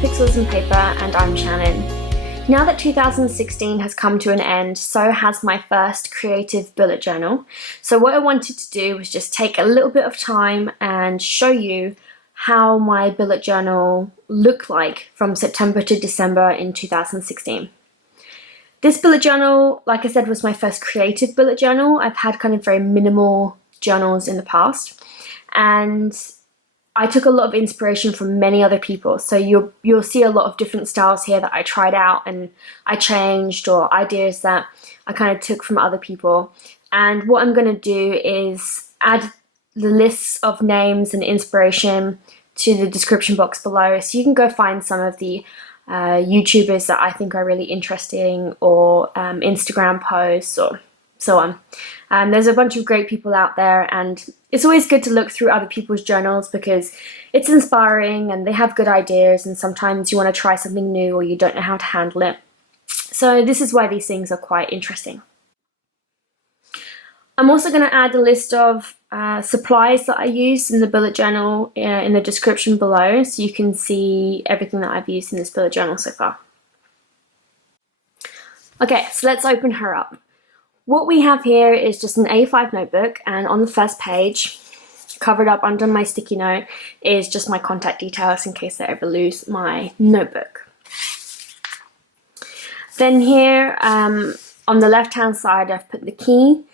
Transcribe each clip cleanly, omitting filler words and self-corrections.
Pixels and Paper, and I'm Shannon. Now that 2016 has come to an end, so has my first creative bullet journal. So what I wanted to do was just take a little bit of time and show you how my bullet journal looked like from September to December in 2016. This bullet journal, like I said, was my first creative bullet journal. I've had kind of very minimal journals in the past, and I took a lot of inspiration from many other people. So you'll see a lot of different styles here that I tried out and I changed, or ideas that I kind of took from other people. And what I'm going to do is add the lists of names and inspiration to the description box below, so you can go find some of the YouTubers that I think are really interesting, or Instagram posts, or so on. There's a bunch of great people out there, and it's always good to look through other people's journals because it's inspiring and they have good ideas, and sometimes you want to try something new or you don't know how to handle it. So this is why these things are quite interesting. I'm also going to add a list of supplies that I use in the bullet journal in the description below, so you can see everything that I've used in this bullet journal so far. Okay, so let's open her up. What we have here is just an A5 notebook, and on the first page, covered up under my sticky note, is just my contact details in case I ever lose my notebook. Then here on the left hand side, I've put the key,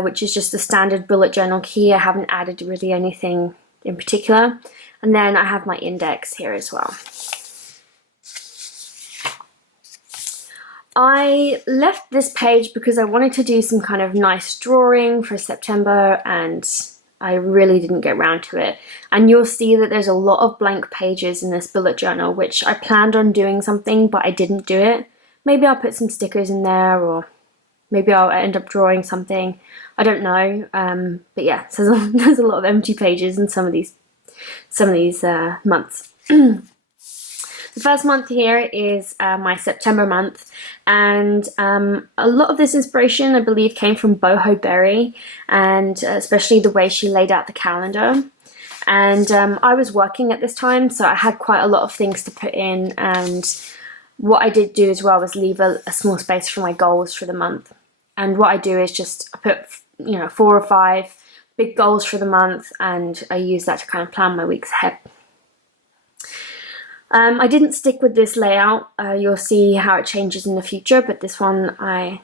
which is just the standard bullet journal key. I haven't added really anything in particular. And then I have my index here as well. I left this page because I wanted to do some kind of nice drawing for September, and I really didn't get around to it. And you'll see that there's a lot of blank pages in this bullet journal, which I planned on doing something, but I didn't do it. Maybe I'll put some stickers in there, or maybe I'll end up drawing something. I don't know. But yeah, so there's a lot of empty pages in some of these months. The first month here is my September month, and a lot of this inspiration, I believe, came from Boho Berry, and especially the way she laid out the calendar. And I was working at this time, so I had quite a lot of things to put in, and what I did do as well was leave a small space for my goals for the month. And what I do is just I put 4 or 5 big goals for the month, and I use that to kind of plan my weeks ahead. I didn't stick with this layout. You'll see how it changes in the future, but this one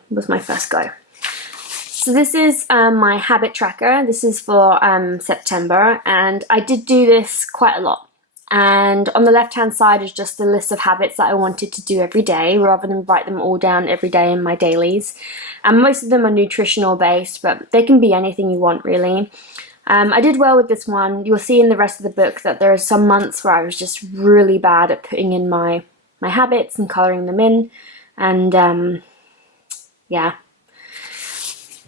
was my first go. So this is my habit tracker. This is for September, and I did do this quite a lot. And on the left hand side is just the list of habits that I wanted to do every day, rather than write them all down every day in my dailies. And most of them are nutritional based, but they can be anything you want really. I did well with this one. You'll see in the rest of the book that there are some months where I was just really bad at putting in my habits and colouring them in. And yeah.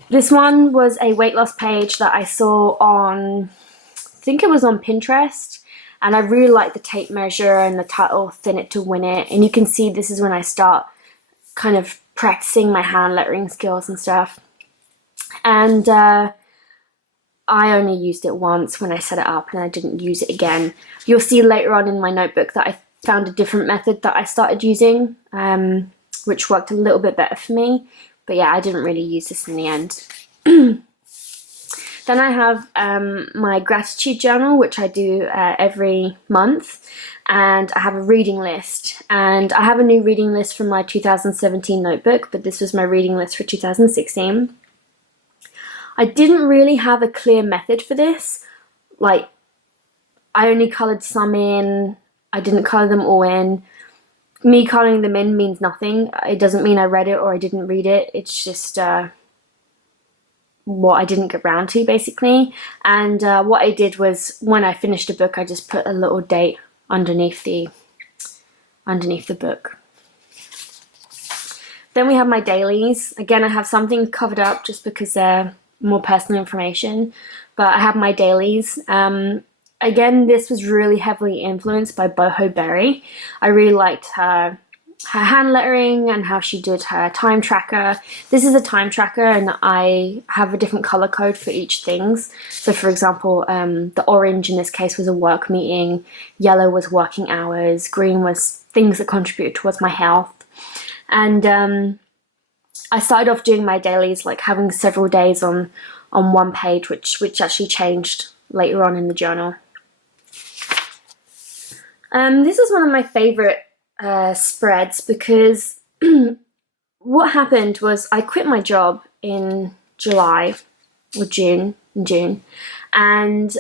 This one was a weight loss page that I saw on, I think it was on Pinterest. And I really liked the tape measure and the title, Thin It to Win It. And you can see this is when I start kind of practicing my hand lettering skills and stuff. And I only used it once when I set it up, and I didn't use it again. You'll see later on in my notebook that I found a different method that I started using, which worked a little bit better for me. But yeah, I didn't really use this in the end. Then I have my gratitude journal, which I do every month, and I have a reading list. And I have a new reading list from my 2017 notebook, but this was my reading list for 2016. I didn't really have a clear method for this. Like, I only coloured some in, I didn't colour them all in. Me colouring them in means nothing. It doesn't mean I read it or I didn't read it. It's just what I didn't get round to, basically. And what I did was, when I finished a book, I just put a little date underneath the book. Then we have my dailies. Again, I have something covered up just because they're more personal information, but I have my dailies. Again, this was really heavily influenced by Boho Berry. I really liked her her hand lettering and how she did her time tracker. This is a time tracker, and I have a different color code for each things. So for example, the orange in this case was a work meeting, yellow was working hours, green was things that contribute towards my health. And I started off doing my dailies, like having several days on one page, which actually changed later on in the journal. This is one of my favorite spreads, because what happened was I quit my job in July or June, and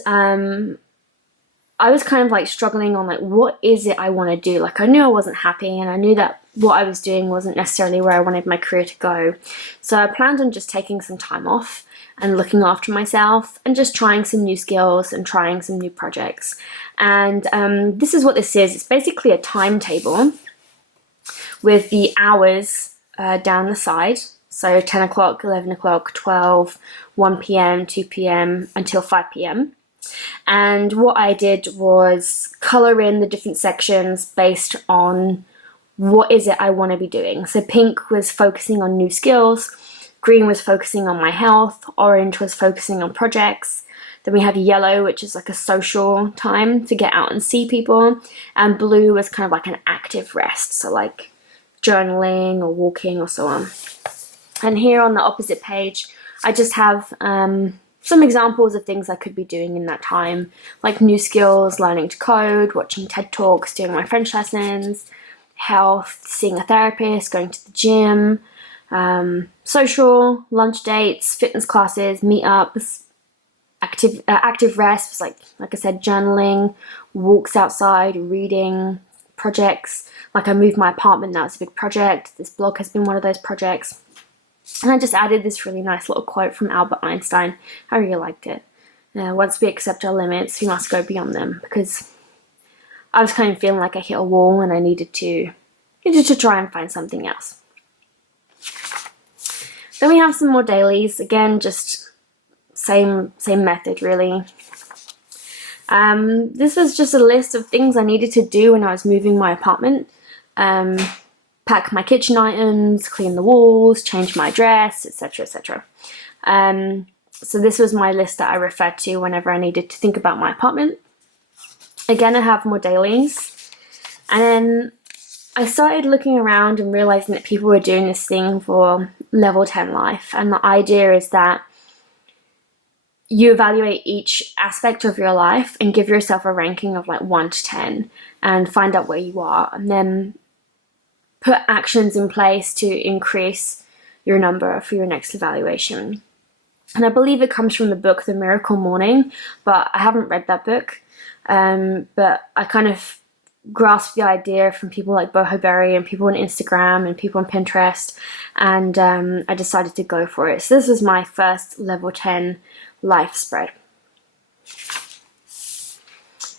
I was kind of like struggling on like, what is it I want to do? Like, I knew I wasn't happy, and I knew that what I was doing wasn't necessarily where I wanted my career to go. So I planned on just taking some time off and looking after myself and just trying some new skills and trying some new projects. And this is what this is. It's basically a timetable with the hours down the side. So 10 o'clock, 11 o'clock, 12, 1 p.m., 2 p.m. until 5 p.m. And what I did was color in the different sections based on what is it I want to be doing. So pink was focusing on new skills, green was focusing on my health, orange was focusing on projects. Then we have yellow, which is like a social time to get out and see people, and blue was kind of like an active rest, so like journaling or walking or so on. And here on the opposite page, I just have some examples of things I could be doing in that time, like new skills, learning to code, watching TED Talks, doing my French lessons, health, seeing a therapist, going to the gym, social, lunch dates, fitness classes, meetups, active rest was like I said, journaling, walks outside, reading, projects. Like I moved my apartment, that was a big project. This blog has been one of those projects. And I just added this really nice little quote from Albert Einstein. I really liked it. Once we accept our limits, we must go beyond them, because I was kind of feeling like I hit a wall and I needed to try and find something else. Then we have some more dailies. Again, just same method really. This was just a list of things I needed to do when I was moving my apartment. Pack my kitchen items, clean the walls, change my dress, etc, etc. So this was my list that I referred to whenever I needed to think about my apartment. Again, I have more dailies. And then I started looking around and realizing that people were doing this thing for level 10 life. And the idea is that you evaluate each aspect of your life and give yourself a ranking of like 1 to 10 and find out where you are, and then put actions in place to increase your number for your next evaluation. And I believe it comes from the book The Miracle Morning, but I haven't read that book. But I kind of grasped the idea from people like Boho Berry and people on Instagram and people on Pinterest, and I decided to go for it. So this was my first level 10 life spread.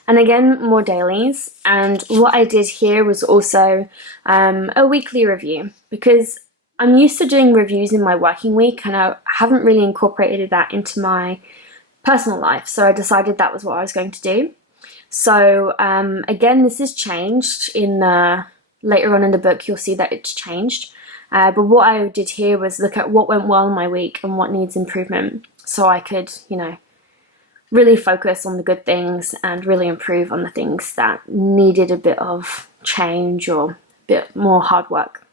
And again, more dailies. And what I did here was also a weekly review, because I'm used to doing reviews in my working week and I haven't really incorporated that into my personal life. So I decided that was what I was going to do. So again, this is changed later on in the book, you'll see that it's changed. But what I did here was look at what went well in my week and what needs improvement, so I could, really focus on the good things and really improve on the things that needed a bit of change or a bit more hard work.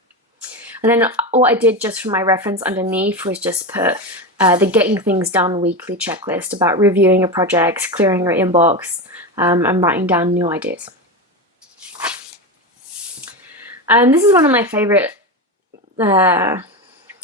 And then what I did just for my reference underneath was just put the Getting Things Done weekly checklist about reviewing your projects, clearing your inbox, and writing down new ideas. This is one of my favorite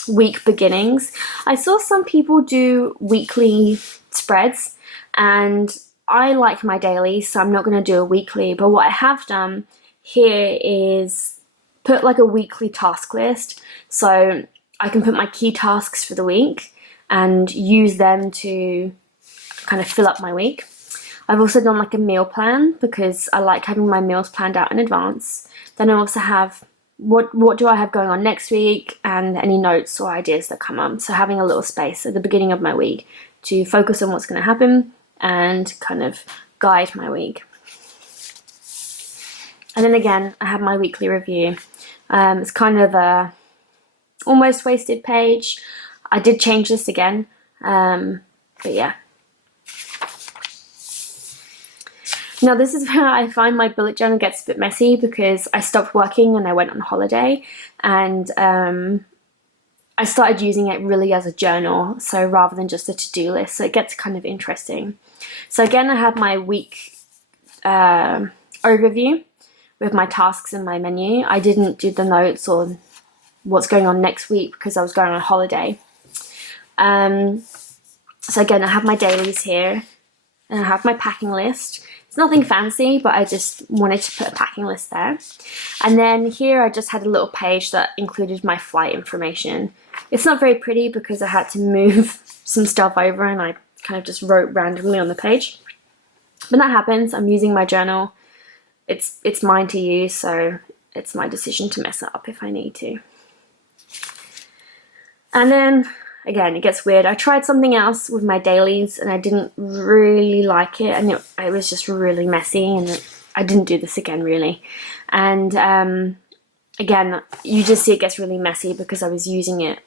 week beginnings. I saw some people do weekly spreads, and I like my daily, so I'm not going to do a weekly, but what I have done here is put like a weekly task list, so I can put my key tasks for the week and use them to kind of fill up my week. I've also done like a meal plan, because I like having my meals planned out in advance. Then I also have what do I have going on next week, and any notes or ideas that come up. So having a little space at the beginning of my week to focus on what's going to happen and kind of guide my week. And then again, I have my weekly review. It's kind of a almost wasted page. I did change this again, but yeah. Now this is where I find my bullet journal gets a bit messy, because I stopped working and I went on holiday, and I started using it really as a journal, so rather than just a to-do list, so it gets kind of interesting. So again, I have my week overview with my tasks and my menu. I didn't do the notes or what's going on next week because I was going on holiday. So again, I have my dailies here, and I have my packing list. It's nothing fancy, but I just wanted to put a packing list there. And then here I just had a little page that included my flight information. It's not very pretty because I had to move some stuff over and I kind of just wrote randomly on the page. But that happens. I'm using my journal. It's mine to use, so it's my decision to mess it up if I need to. And then again, it gets weird. I tried something else with my dailies and I didn't really like it, and it was just really messy, and I didn't do this again really. And again, you just see it gets really messy because I was using it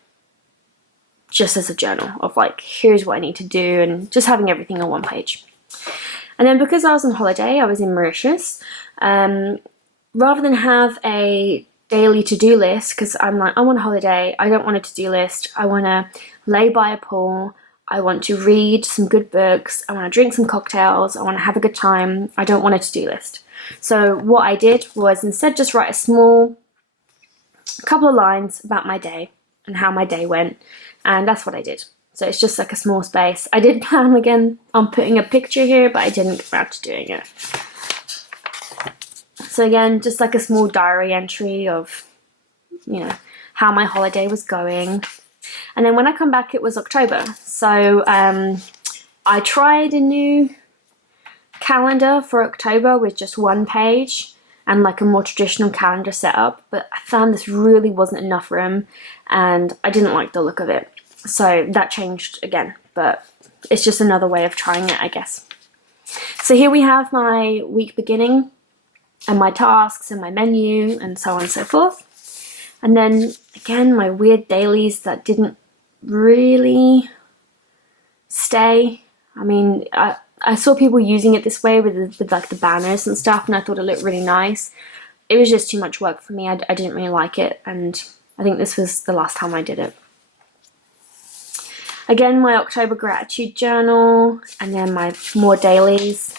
just as a journal of like, here's what I need to do, and just having everything on one page. And then because I was on holiday, I was in Mauritius, rather than have a daily to-do list, because I'm like, I'm on holiday, I don't want a to-do list, I want to lay by a pool, I want to read some good books, I want to drink some cocktails, I want to have a good time, I don't want a to-do list. So what I did was instead just write a small couple of lines about my day and how my day went, and that's what I did. So it's just like a small space. I did plan again on putting a picture here, but I didn't get around to doing it. So again, just like a small diary entry of, you know, how my holiday was going. And then when I come back, it was October. So I tried a new calendar for October with just one page and like a more traditional calendar setup, but I found this really wasn't enough room and I didn't like the look of it. So that changed again, but it's just another way of trying it, I guess. So here we have my week beginning and my tasks and my menu and so on and so forth. And then again, my weird dailies that didn't really stay. I mean, I saw people using it this way with like the banners and stuff, and I thought it looked really nice. It was just too much work for me. I didn't really like it, and I think this was the last time I did it. Again, my October gratitude journal, and then my more dailies.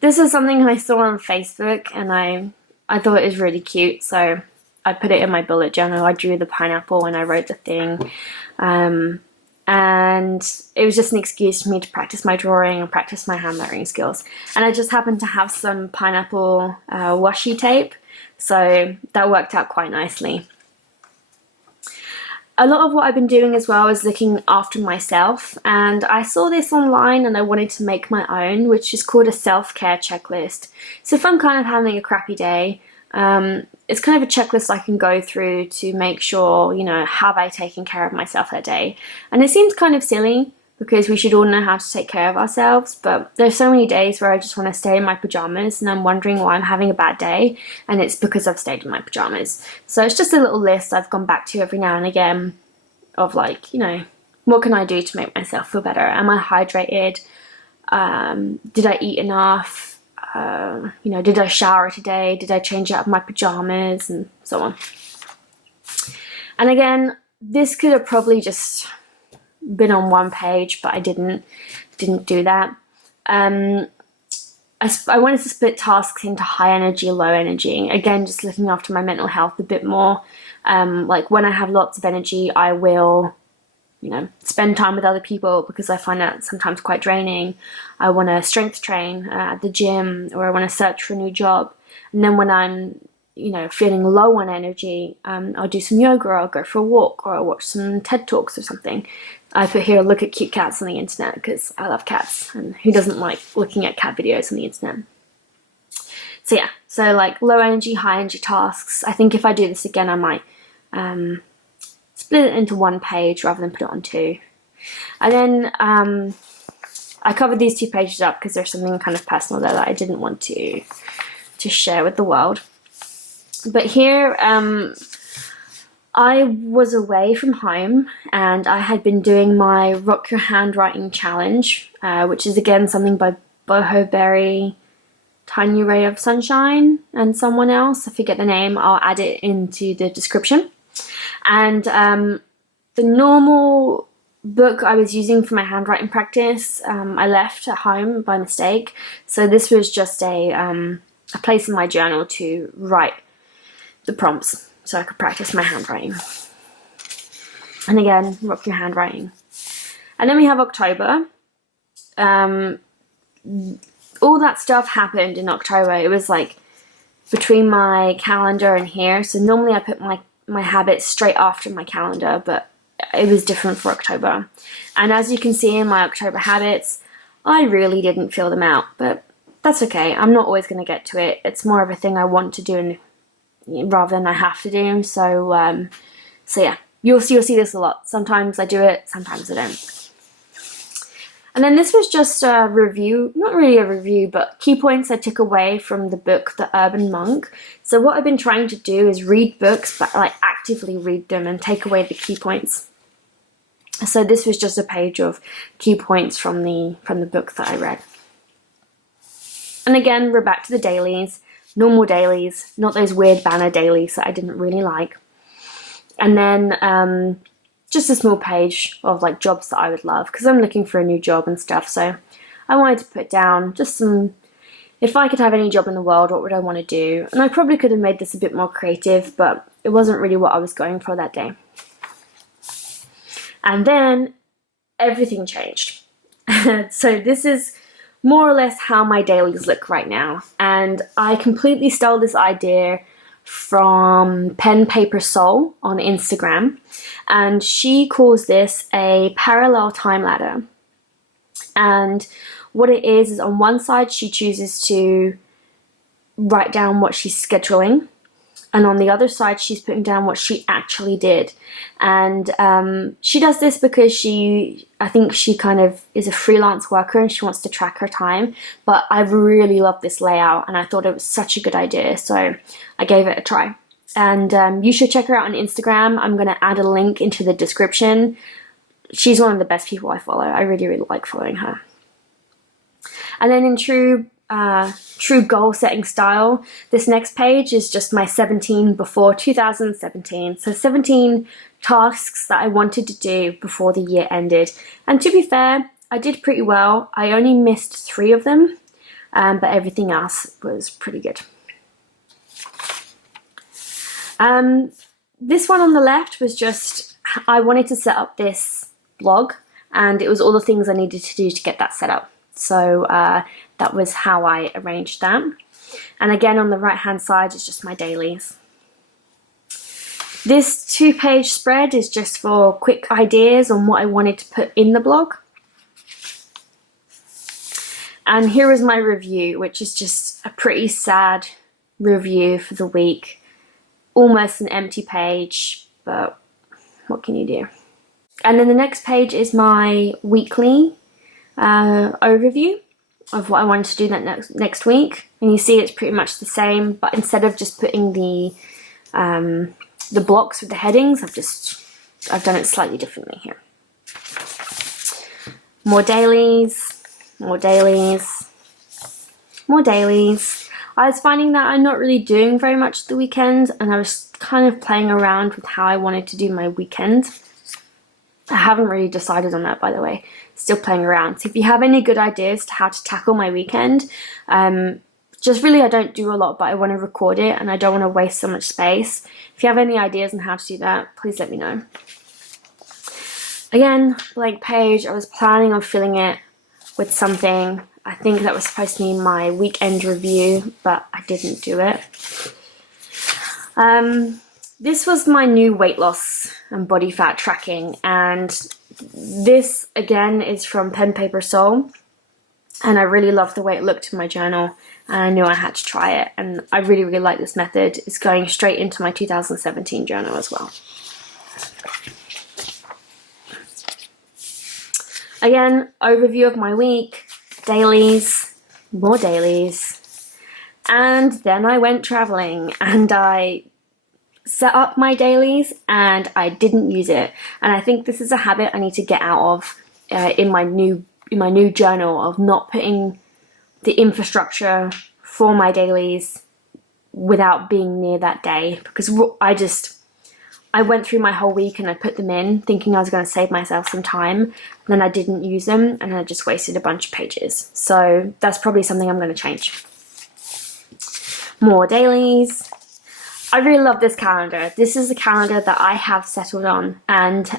This is something I saw on Facebook, and I thought it was really cute, so I put it in my bullet journal. I drew the pineapple and I wrote the thing. And it was just an excuse for me to practice my drawing and practice my hand lettering skills. And I just happened to have some pineapple washi tape, so that worked out quite nicely. A lot of what I've been doing as well is looking after myself, and I saw this online and I wanted to make my own, which is called a self-care checklist. So if I'm kind of having a crappy day, it's kind of a checklist I can go through to make sure, you know, have I taken care of myself that day? And it seems kind of silly because we should all know how to take care of ourselves, but there's so many days where I just want to stay in my pajamas and I'm wondering why I'm having a bad day, and it's because I've stayed in my pajamas. So it's just a little list I've gone back to every now and again of like, you know, what can I do to make myself feel better? Am I hydrated? Did I eat enough? You know, did I shower today? Did I change out of my pajamas? And so on. And again, this could have probably just been on one page, but I didn't do that. I wanted to split tasks into high energy, low energy. Again, just looking after my mental health a bit more. Like when I have lots of energy, I will, you know, spend time with other people because I find that sometimes quite draining. I want to strength train at the gym, or I want to search for a new job. And then when I'm, you know, feeling low on energy, I'll do some yoga, or I'll go for a walk, or I'll watch some TED Talks or something. I put here, look at cute cats on the internet, because I love cats, and who doesn't like looking at cat videos on the internet? So yeah, so like low energy, high energy tasks. I think if I do this again, I might split it into one page rather than put it on two. And then I covered these 2 pages up because there's something kind of personal there that I didn't want to share with the world. But here, I was away from home and I had been doing my Rock Your Handwriting Challenge, which is again something by Boho Berry, Tiny Ray of Sunshine, and someone else. I forget the name. I'll add it into the description. And the normal book I was using for my handwriting practice, I left at home by mistake. So this was just a place in my journal to write the prompts so I could practice my handwriting. And again, rock your handwriting. And then we have October. All that stuff happened in October. It was like between my calendar and here. So normally I put my habits straight after my calendar, but it was different for October. And as you can see in my October habits, I really didn't fill them out, but that's okay. I'm not always going to get to it. It's more of a thing I want to do rather than I have to do. So yeah, you'll see this a lot. Sometimes I do it, sometimes I don't. And then this was just a review, not really a review, but key points I took away from the book, The Urban Monk. So what I've been trying to do is read books, but like actively read them and take away the key points. So this was just a page of key points from the book that I read. And again, we're back to the dailies, normal dailies, not those weird banner dailies that I didn't really like. And then just a small page of like jobs that I would love, because I'm looking for a new job and stuff. So I wanted to put down just some, if I could have any job in the world, what would I want to do? And I probably could have made this a bit more creative, but it wasn't really what I was going for that day. And then everything changed. So this is more or less how my dailies look right now. And I completely stole this idea from Pen Paper Soul on Instagram, and she calls this a parallel time ladder. And what it is on one side she chooses to write down what she's scheduling, and on the other side she's putting down what she actually did. And she does this because I think she kind of is a freelance worker and she wants to track her time. But I really love this layout and I thought it was such a good idea, so I gave it a try. And you should check her out on Instagram. I'm going to add a link into the description. She's one of the best people I follow. I really, really like following her. And then in true goal setting style, this next page is just my 17 before 2017. So 17 tasks that I wanted to do before the year ended. And to be fair, I did pretty well. I only missed 3 of them, but everything else was pretty good. This one on the left was just, I wanted to set up this blog, and it was all the things I needed to do to get that set up. So that was how I arranged that. And again, on the right hand side is just my dailies. This 2-page spread is just for quick ideas on what I wanted to put in the blog. And here is my review, which is just a pretty sad review for the week. Almost an empty page, but what can you do? And then the next page is my weekly overview of what I wanted to do that next week. And you see it's pretty much the same, but instead of just putting the blocks with the headings, I've done it slightly differently here. More dailies, more dailies, more dailies. I was finding that I'm not really doing very much the weekend, and I was kind of playing around with how I wanted to do my weekend. I haven't really decided on that, by the way. Still playing around. So if you have any good ideas to how to tackle my weekend, just really I don't do a lot, but I want to record it and I don't want to waste so much space. If you have any ideas on how to do that, please let me know. Again, blank page. I was planning on filling it with something. I think that was supposed to be my weekend review, but I didn't do it. This was my new weight loss and body fat tracking, and this again is from Pen Paper Soul, and I really loved the way it looked in my journal, and I knew I had to try it, and I really, really like this method. It's going straight into my 2017 journal as well. Again, overview of my week, dailies, more dailies, And then I went traveling and I set up my dailies and I didn't use it. And I think this is a habit I need to get out of in my new journal, of not putting the infrastructure for my dailies without being near that day, because I went through my whole week and I put them in thinking I was going to save myself some time, and then I didn't use them and I just wasted a bunch of pages. So that's probably something I'm going to change. More dailies. I really love this calendar. This is a calendar that I have settled on, and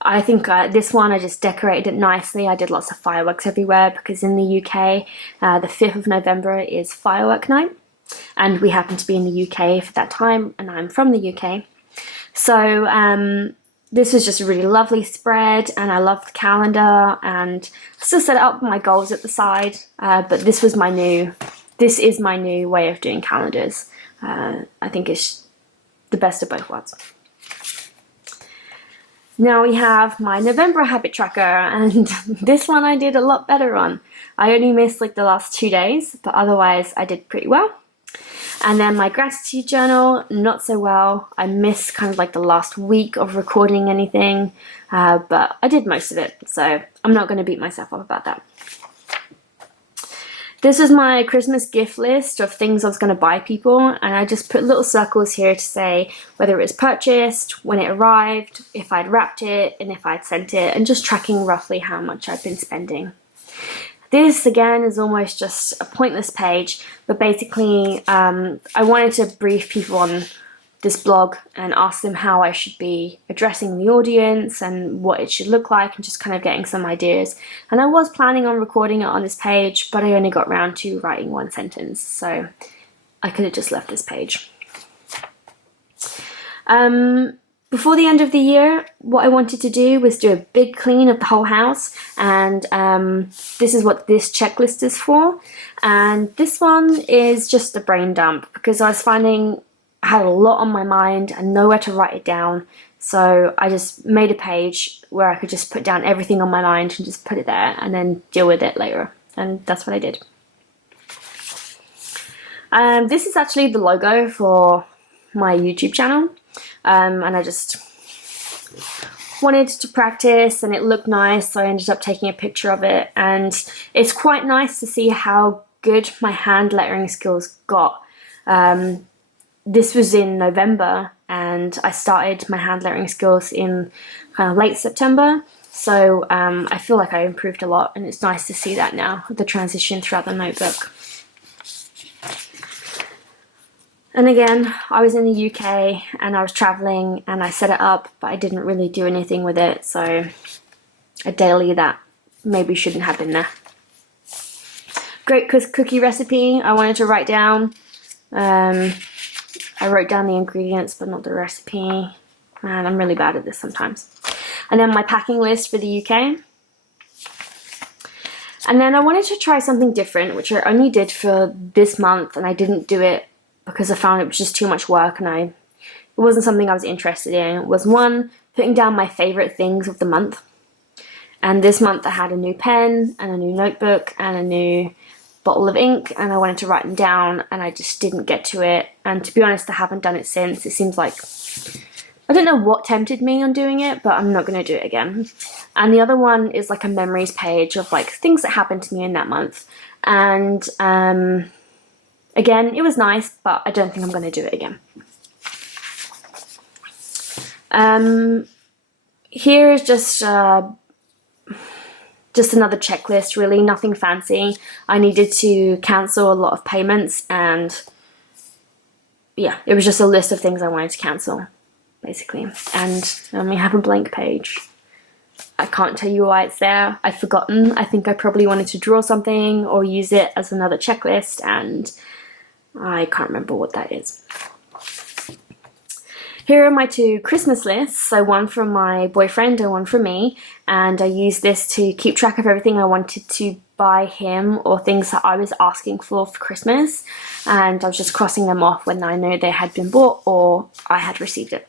I think this one I just decorated it nicely. I did lots of fireworks everywhere because in the UK the 5th of November is firework night, and we happen to be in the UK for that time, and I'm from the UK. So this was just a really lovely spread, and I love the calendar, and I still set up my goals at the side, but this is my new way of doing calendars. I think it's the best of both worlds. Now we have my November habit tracker, and this one I did a lot better on. I only missed like the last 2 days, but otherwise I did pretty well. And then my gratitude journal, not so well. I missed kind of like the last week of recording anything, but I did most of it, so I'm not going to beat myself up about that. This is my Christmas gift list of things I was going to buy people, and I just put little circles here to say whether it was purchased, when it arrived, if I'd wrapped it, and if I'd sent it, and just tracking roughly how much I've been spending. This again is almost just a pointless page, but basically I wanted to brief people on this blog and ask them how I should be addressing the audience and what it should look like, and just kind of getting some ideas. And I was planning on recording it on this page, but I only got round to writing one sentence, so I could have just left this page. Before the end of the year, what I wanted to do was do a big clean of the whole house, and this is what this checklist is for. And this one is just a brain dump, because I was finding I had a lot on my mind and nowhere to write it down, so I just made a page where I could just put down everything on my mind and just put it there and then deal with it later, and that's what I did. This is actually the logo for my YouTube channel, and I just wanted to practice and it looked nice, so I ended up taking a picture of it, and it's quite nice to see how good my hand lettering skills got. This was in November, and I started my hand lettering skills in kind of late September, so I feel like I improved a lot, and it's nice to see that now, the transition throughout the notebook. And again, I was in the UK and I was traveling and I set it up, but I didn't really do anything with it, so a daily that maybe shouldn't have been there. Great cookie recipe I wanted to write down. I wrote down the ingredients but not the recipe, and I'm really bad at this sometimes. And then my packing list for the UK. And then I wanted to try something different, which I only did for this month, and I didn't do it because I found it was just too much work and it wasn't something I was interested in. It was one, putting down my favourite things of the month. And this month I had a new pen and a new notebook and a new bottle of ink, and I wanted to write them down and I just didn't get to it, and to be honest I haven't done it since. It seems like I don't know what tempted me on doing it, but I'm not going to do it again. And the other one is like a memories page of like things that happened to me in that month, and again it was nice, but I don't think I'm going to do it again. Here is just another checklist, really, nothing fancy. I needed to cancel a lot of payments, and yeah, it was just a list of things I wanted to cancel, basically. And I only have a blank page. I can't tell you why it's there. I've forgotten. I think I probably wanted to draw something or use it as another checklist, and I can't remember what that is. Here are my two Christmas lists, so one from my boyfriend and one from me, and I used this to keep track of everything I wanted to buy him or things that I was asking for Christmas, and I was just crossing them off when I knew they had been bought or I had received it.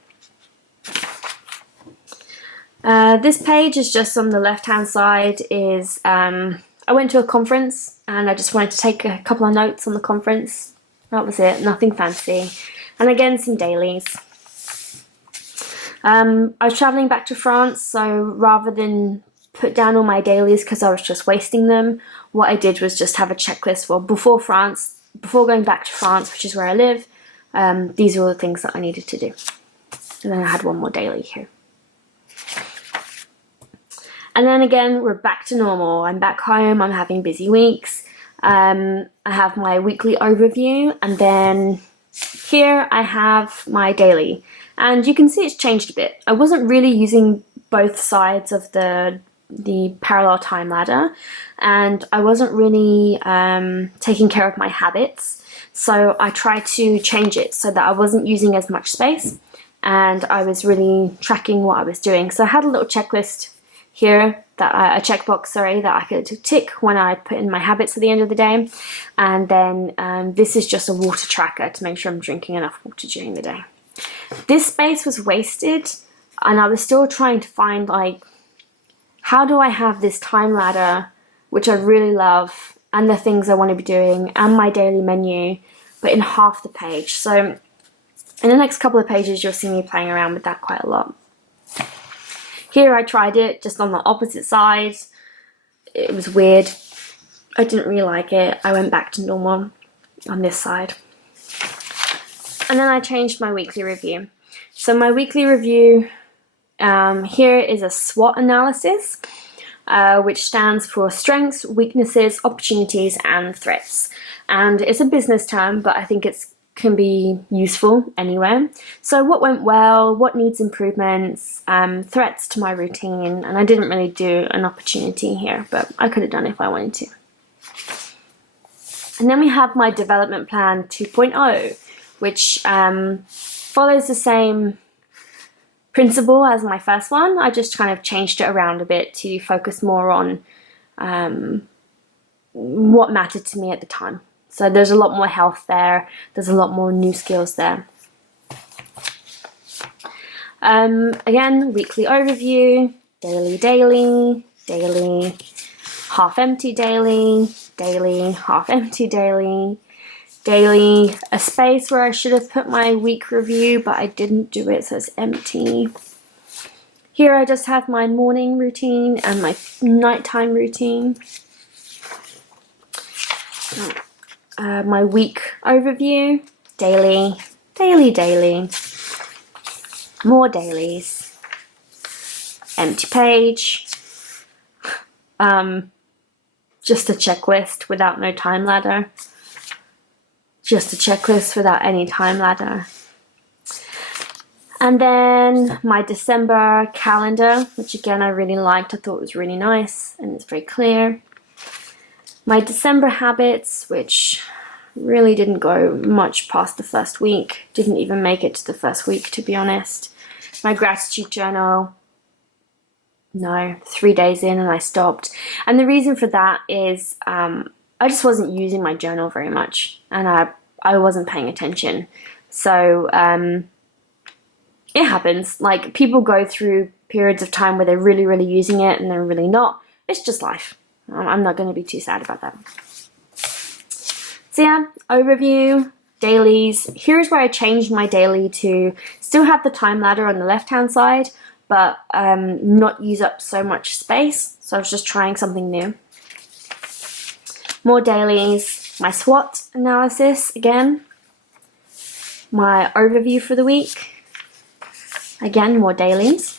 This page is just on the left hand side is a I went to a conference and I just wanted to take a couple of notes on the conference. That was it, nothing fancy. And again, some dailies. I was traveling back to France, so rather than put down all my dailies because I was just wasting them, what I did was just have a checklist for before going back to France, which is where I live. These are all the things that I needed to do. And then I had one more daily here. And then again, we're back to normal. I'm back home, I'm having busy weeks. I have my weekly overview, and then here I have my daily. And you can see it's changed a bit. I wasn't really using both sides of the parallel time ladder, and I wasn't really taking care of my habits. So I tried to change it so that I wasn't using as much space, and I was really tracking what I was doing. So I had a little checklist here, a checkbox, sorry, that I could tick when I put in my habits at the end of the day. And then this is just a water tracker to make sure I'm drinking enough water during the day. This space was wasted, and I was still trying to find, like, how do I have this time ladder, which I really love, and the things I want to be doing, and my daily menu, but in half the page. So in the next couple of pages, you'll see me playing around with that quite a lot. Here I tried it just on the opposite side. It was weird. I didn't really like it. I went back to normal on this side. And then I changed my weekly review. So my weekly review, here is a SWOT analysis, which stands for strengths, weaknesses, opportunities, and threats. And it's a business term, but I think it can be useful anywhere. So what went well, what needs improvements, threats to my routine, and I didn't really do an opportunity here, but I could have done it if I wanted to. And then we have my development plan 2.0, which follows the same principle as my first one. I just kind of changed it around a bit to focus more on what mattered to me at the time. So there's a lot more health there, there's a lot more new skills there. Again, weekly overview, daily, half empty daily, half empty daily, a space where I should have put my week review, but I didn't do it, so it's empty. Here I just have my morning routine and my nighttime routine. My week overview, daily, more dailies, empty page, just a checklist without no time ladder, just a checklist without any time ladder. And then my December calendar, which again I really liked, I thought was really nice and it's very clear. My December habits, which really didn't go much past the first week, didn't even make it to the first week, to be honest. My gratitude journal, no, 3 days in and I stopped. And the reason for that is I just wasn't using my journal very much, and I wasn't paying attention. So it happens. Like, people go through periods of time where they're really, really using it and they're really not. It's just life. I'm not going to be too sad about that. So yeah, overview, dailies. Here's where I changed my daily to still have the time ladder on the left-hand side, but not use up so much space. So I was just trying something new. More dailies, my SWOT analysis again, my overview for the week, again, more dailies.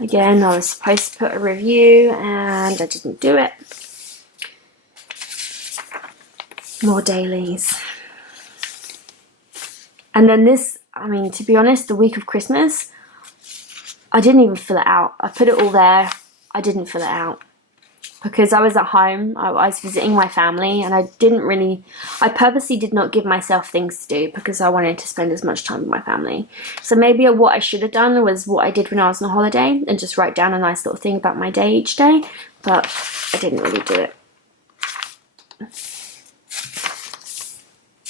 Again, I was supposed to put a review and I didn't do it. More dailies. And then this, I mean, to be honest, the week of Christmas, I didn't even fill it out. I put it all there, I didn't fill it out. Because I was at home, I was visiting my family, and I purposely did not give myself things to do because I wanted to spend as much time with my family. So maybe what I should have done was what I did when I was on holiday and just write down a nice little thing about my day each day, but I didn't really do it.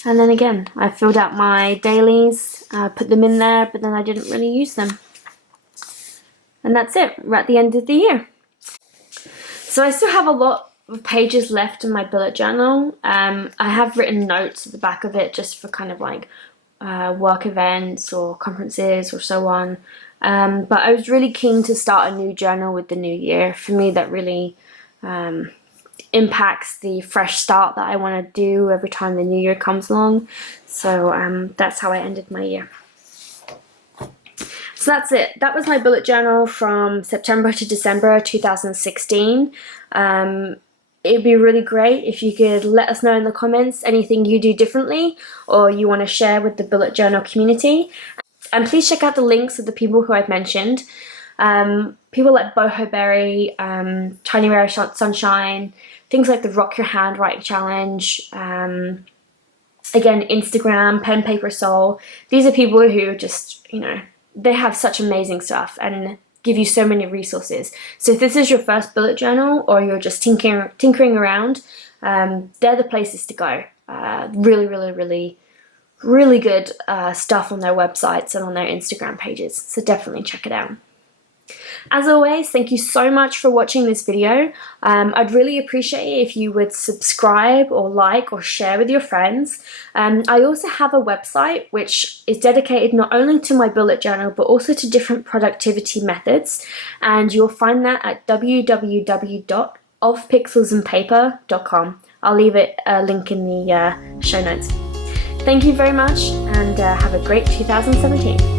And then again, I filled out my dailies, put them in there, but then I didn't really use them. And that's it, we're at the end of the year. So I still have a lot of pages left in my bullet journal. I have written notes at the back of it just for kind of like work events or conferences or so on. But I was really keen to start a new journal with the new year. For me, that really impacts the fresh start that I want to do every time the new year comes along. So that's how I ended my year. So that's it. That was my bullet journal from September to December 2016. It'd be really great if you could let us know in the comments anything you do differently or you want to share with the bullet journal community. And please check out the links of the people who I've mentioned. People like Boho Berry, Tiny Rare Sunshine, things like the Rock Your Handwriting Challenge, again, Instagram, Pen Paper Soul. These are people who just, you know, they have such amazing stuff and give you so many resources. So if this is your first bullet journal or you're just tinkering around, they're the places to go. Really good stuff on their websites and on their Instagram pages. So definitely check it out. As always, thank you so much for watching this video. I'd really appreciate it if you would subscribe or like or share with your friends. I also have a website which is dedicated not only to my bullet journal but also to different productivity methods, and you'll find that at www.ofpixelsandpaper.com. I'll leave a link in the show notes. Thank you very much and have a great 2017.